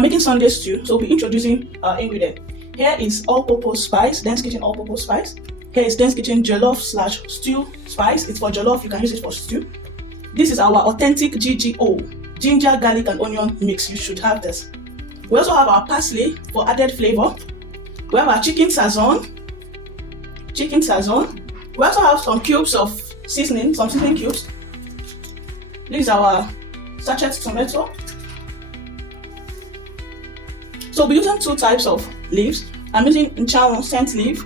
We're making Sunday stew, so we'll be introducing our ingredient. Here is all-purpose spice, Dense Kitchen all-purpose spice. Here is Dense Kitchen jollof/stew spice. It's for jollof, you can use it for stew. This is our authentic GGO, ginger, garlic and onion mix. You should have this. We also have our parsley for added flavor. We have our chicken sazon. We also have some cubes of seasoning, some seasoning cubes. This is our sachet tomato. So we're using two types of leaves. I'm using nchao scent leaf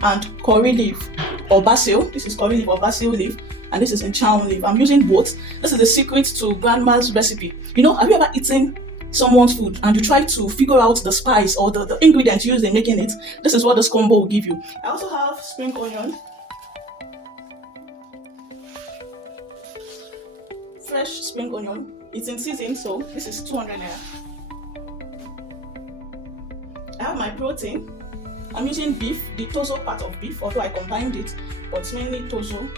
and curry leaf or basil. This is curry leaf or basil leaf, and this is nchao leaf. I'm using both. This is the secret to grandma's recipe. You know, have you ever eaten someone's food and you try to figure out the spice or the ingredients used in making it? This is what this combo will give you. I also have spring onion, fresh spring onion. It's in season, so this is 200 naira. I have my protein. I'm using beef, the torso part of beef, although I combined it, but it's mainly torso.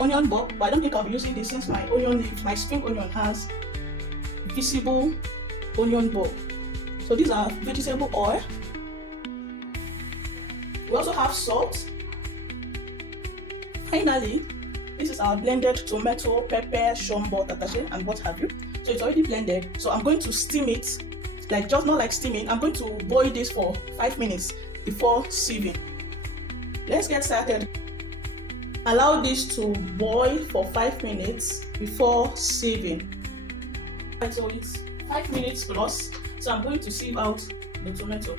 Onion bulb, but I don't think I'll be using this since my spring onion has visible onion bulb. So these are vegetable oil. We also have salt. Finally, this is our blended tomato, pepper, shombo, tatache, and what have you. So it's already blended. So I'm going to steam it, like just not like steaming. I'm going to boil this for 5 minutes before sieving. Let's get started. Allow this to boil for 5 minutes before sieving. Right, so it's 5 minutes plus. So I'm going to sieve out the tomato.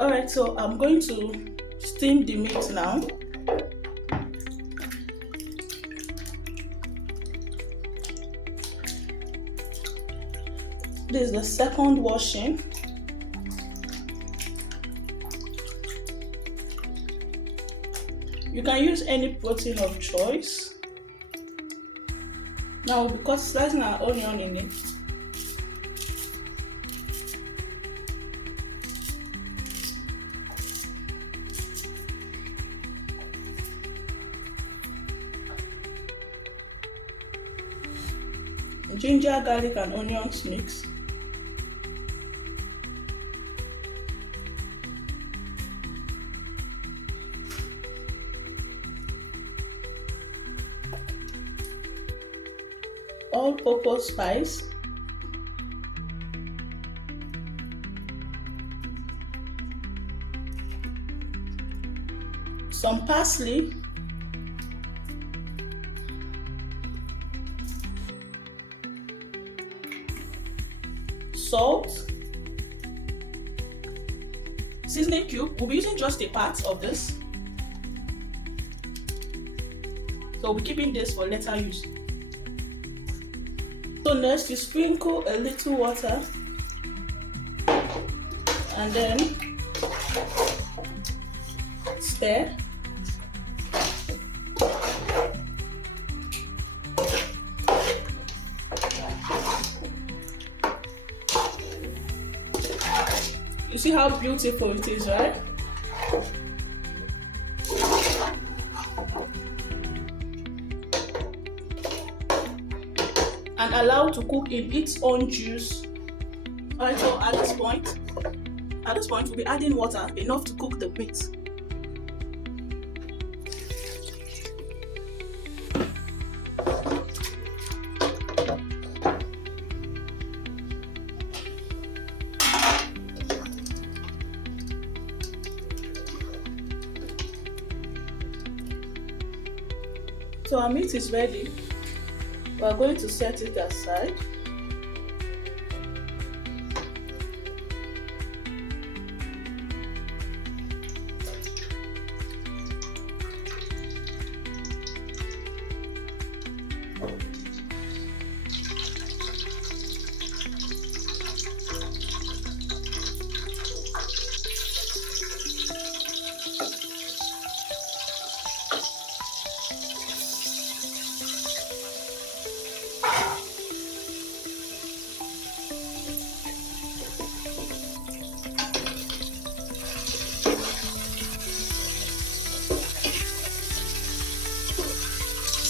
Alright, so I'm going to steam the meat now. This is the second washing. You can use any protein of choice. Now, because slicing our onion in it, ginger, garlic and onions mix. All-purpose spice. Some parsley. Salt, seasoning cube. We'll be using just a part of this, so we're keeping this for later use. So next, you sprinkle a little water and then stir. You see how beautiful it is, right? And allow to cook in its own juice. Alright, so at this point we'll be adding water enough to cook the meat. So our meat is ready. We are going to set it aside.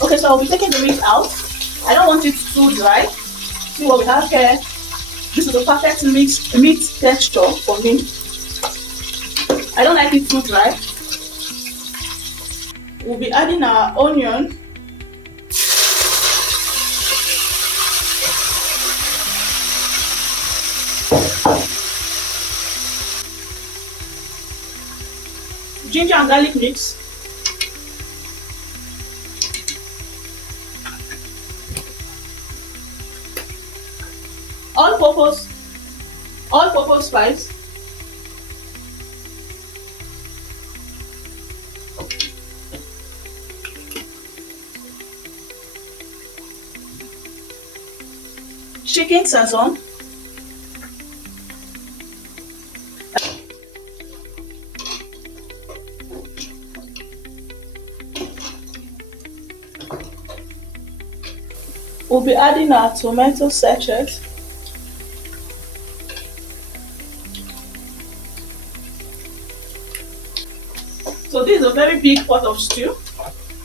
Okay, so I'll be taking the meat out. I don't want it too dry. See what we have here. This is the perfect meat texture for me. I don't like it too dry. We'll be adding our onion. Ginger and garlic mix. All-purpose spice. Chicken sazon. We'll be adding our tomato sachet. So this is a very big pot of stew.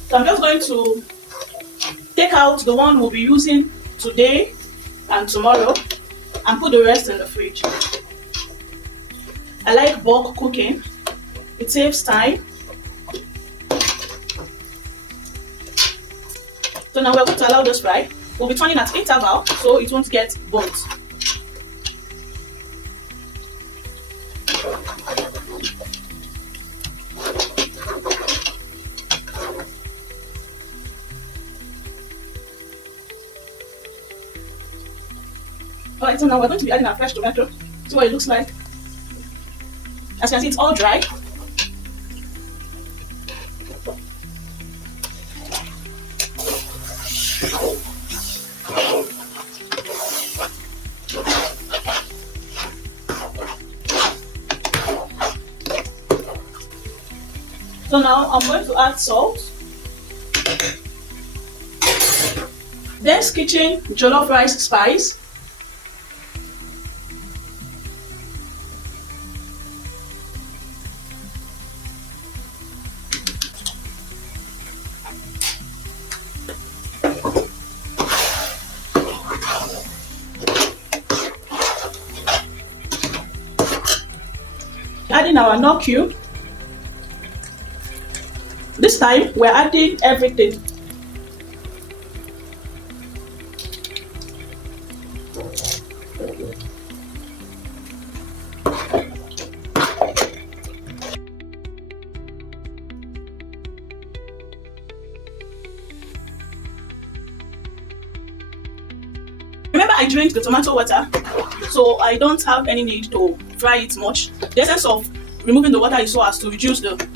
So I'm just going to take out the one we'll be using today and tomorrow and put the rest in the fridge. I like bulk cooking. It saves time. So now we're going to allow this fry. We'll be turning at interval so it won't get burnt. Alright, so now we're going to be adding our fresh tomato. See what it looks like. As you can see, it's all dry. So now I'm going to add salt. Dense Kitchen jollof rice spice. Adding our nut cube. This time we're adding everything. Remember, I drained the tomato water, so I don't have any need to fry it much. The essence of removing the water is so as to reduce the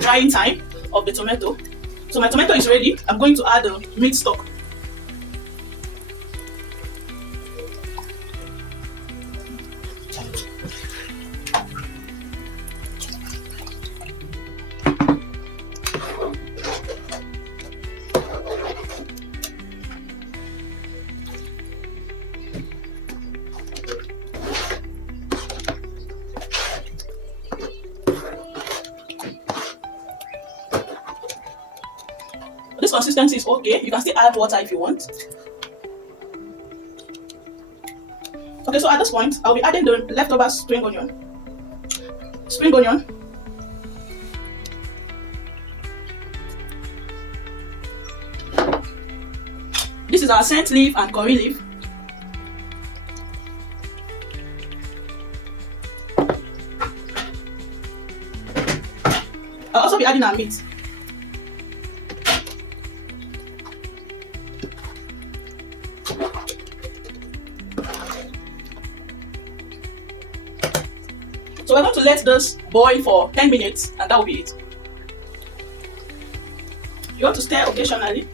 drying time of the tomato. So my tomato is ready. I'm going to add the meat stock. This consistency is okay. You can still add water if you want. Okay, so at this point, I'll be adding the leftover spring onion. This is our scent leaf and curry leaf. I'll also be adding our meat. So we're going to let this boil for 10 minutes and that will be it. You want to stir occasionally.